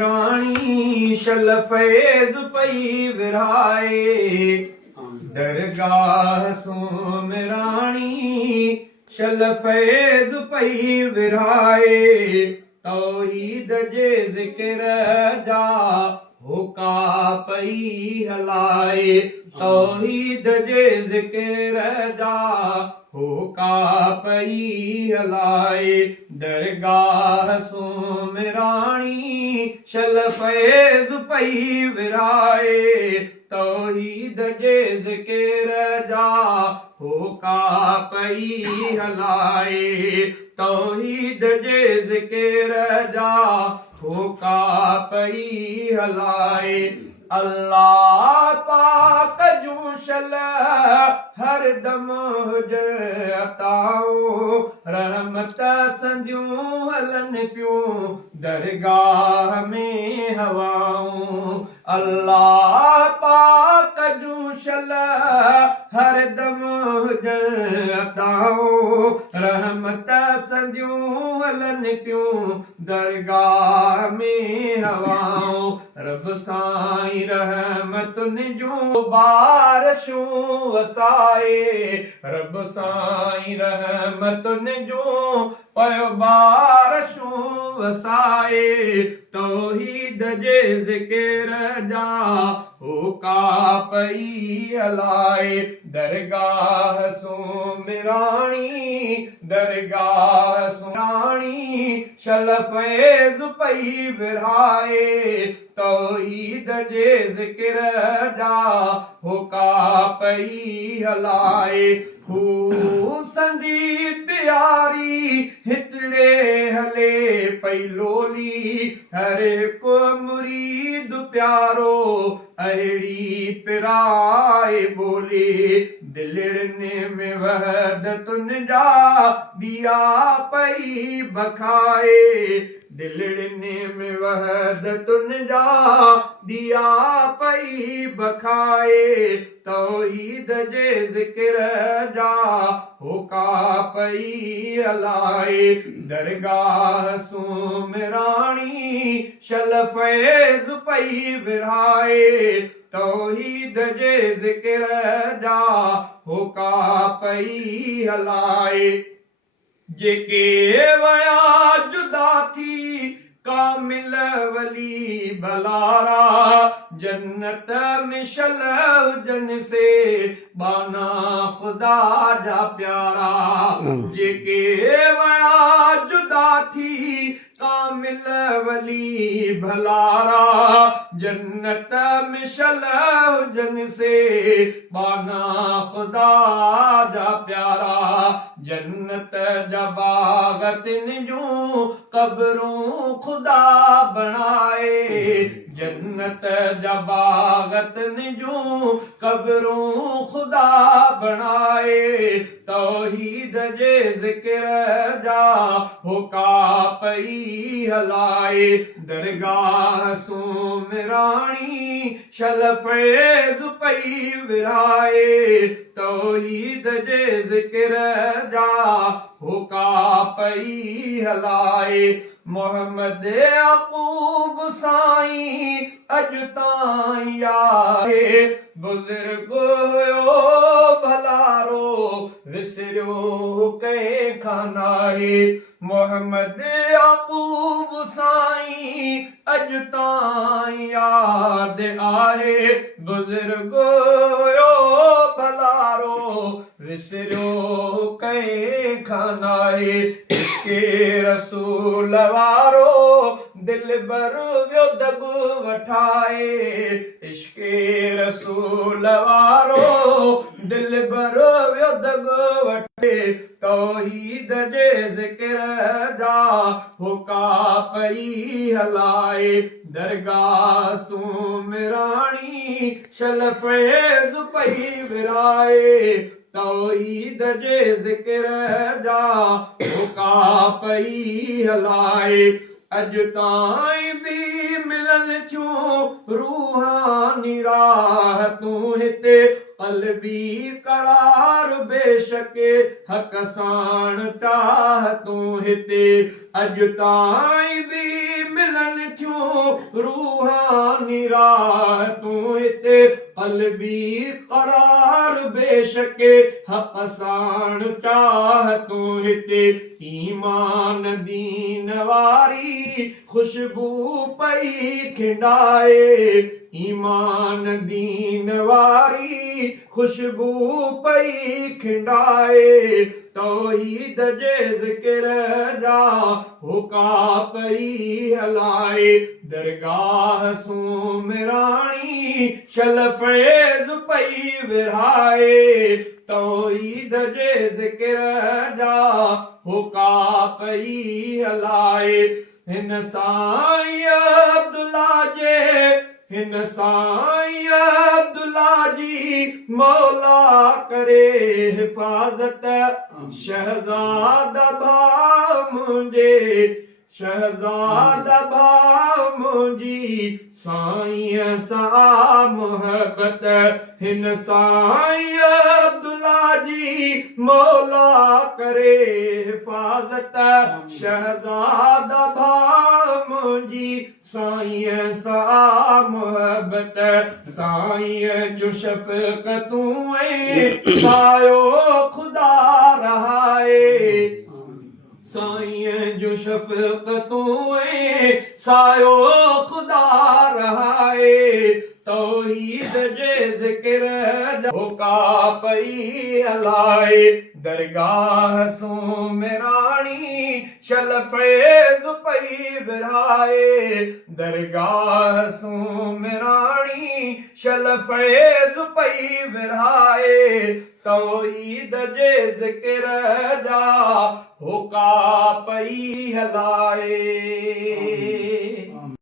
राणी शल फैज़ पई विराए दरगाह सोम राणी शल फैज़ पई विराए तौहीद जे ज़िक्र जा होका पई हलाए तौहीद जे ज़िक्र जा होका पई हलाए दरगाह सोम राणी शल फैज़ पई विराए तौहीद जे ज़िक्र जा होका पई हलाए तौहीद जे ज़िक्र जा होका पई हलाए अल्लाह पाक जूं शल हर दम हुजे अताऊं रहमत संदियूं हलन पियूं दरगाह में हवाऊं अल्लाह पाक जूं शल हर दम हुजे अताऊं रहमत संदियूं हलन पियूं दरगाह में हवाऊं रब साईं रहमतुनि जूं बारिशूं वसाए रब साईं रहमतुनि जूं पयो बारिशूं वसाए तौहीद जे ज़िक्र जा होका पई हलाए दरगाह सोम राणी दरगाह सोम राणी शल फैज़ पई विराए तौहीद जे ज़िक्र जा होका पई हलाए हू संदी प्यारी हितड़े हले पई लोली हर को मुरीद प्यारो अहिड़ी पिराए बोले दिलड़ने में वहदतुन जा दिया पई बखाए दिलड़ने में वहदतुन जा दिया पई बखाए तौहीद जे ज़िक्र जा होका पई हलाए दरगाह सोम राणी शल फैज़ पई विराए तौहीद जे ज़िक्र जा होका पई हलाए जेके वया जुदा थी कामिल वली भलारा जन्नत में शल हुजन से बाना खुदा जा प्यारा जेके वया जुदा थी कामिल वली भलारा जन्नत में शल हुजन से बाना खुदा जा प्यारा जन्नत जा बागतिन जूं कब्रूं खुदा बनाए जन्नत जा बागतिन जूं कब्रूं खुदा बनाए तौहीद जे ज़िक्र जा होका पई हलाए दरगाह सोम राणी शल फैज़ पई विराए तौहीद जे ज़िक्र जा होका पई हलाए मोहम्मद याकूब साईं अॼु ताईं आहे बुज़ुर्ग हुयो भलारो विसरियो कंहिंखां नाहे मोहम्मद याकूब साईं अॼु ताईं यादि आहे बुज़ुर्ग हुयो भलारो विसरियो कंहिंखां नाहे इश्क़े रसूल वारो दिलबर वियो दग वठाए इश्क़े रसूल वारो दिलबर वियो दग वठे तौहीद जे ज़िक्र जा होका पई हलाए दरगाह सोम राणी शल फैज़ पई विराए तौहीद जे ज़िक्र जा होका पई हलाए अॼु ताईं बि मिलल थियूं रूहानी राहतूं हिते क़ल्बी करार बेशक हक़ साण चाहतूं हिते अॼु ताईं बि मिलल थियूं रूहानी राह तूं हिते क़ल्बी क़रार बेशक हक़ साण चाह तूं हिते ईमान दीन वारी खुशबू पई खिंडाए ईमान दीन वारी खुशबू पई खिंडाए तौहीद जे ज़िक्र जा हुका पई हलाए दरगाह सुमिराणी शल फैज़ पई विरहाए तौहीद जे ज़िक्र जा हुका पई हलाए हिन साईं अब्दुल्ला जे हिन साईं अब्दुल्ला जी मौला करे हिफ़ाज़त शहज़ादा भाउ मुंहिंजे शहज़ादा भाउ मुंहिंजी साईं सां मुहबत हिन साईं अब्दुल्ला जी मौला करे हिफ़ाज़त शहज़ादा भाउ मुंहिंजी साईं सां मुहबत साईं जो शफ़क़तूं ऐं सायो ख़ुदा रहाए साईं जो शफ़क़तूं ऐं सायो ख़ुदा रहाए तौहीद जे ज़िक्र जा हुका पई हलाए दरगाह सुमिराणी शल फैज़ पई विरहाए दरगाह सुमिराणी शल फैज़ पई विरहाए तौहीद जे ज़िक्र जा हुका पई हलाए।